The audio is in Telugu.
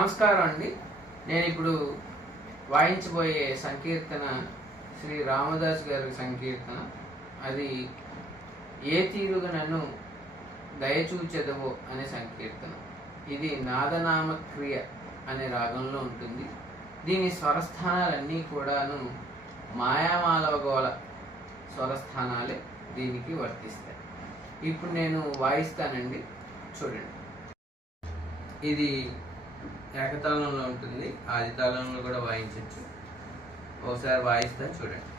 నమస్కారం అండి. నేను ఇప్పుడు వాయించబోయే సంకీర్తన శ్రీ రామదాస్ గారి సంకీర్తన. అది ఏ తీరుగా నన్ను దయచూచెదవో అనే సంకీర్తన. ఇది నాదనామ క్రియ అనే రాగంలో ఉంటుంది. దీని స్వరస్థానాలన్నీ కూడాను మాయామాలవగోళ స్వరస్థానాలే దీనికి వర్తిస్తాయి. ఇప్పుడు నేను వాయిస్తానండి, చూడండి. ఇది ఏకతాళంలో ఉంటుంది, ఆది తాళంలో కూడా వాయించవచ్చు. ఒకసారి వాయిస్తా చూడండి.